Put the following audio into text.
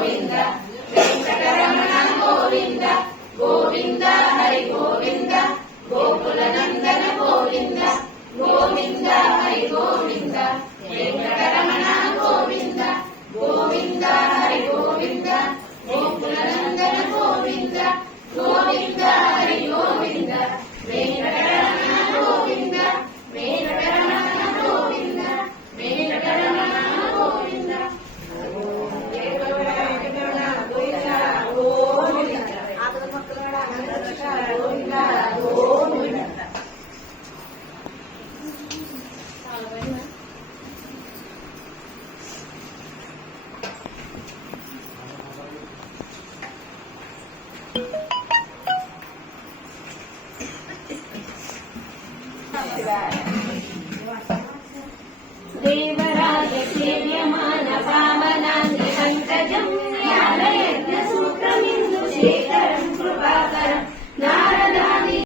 Govinda Venkataramana Govinda Govinda Hari Govinda Gokula Nandana Govinda Govinda Hari Govinda Venkataramana Govinda Govinda Hari Govinda Gokula Nandana Govinda Govinda Hari Govinda Venkataramana Govinda Venkataramana Govinda Venkataramana Govinda Devaraja సేవ్యమ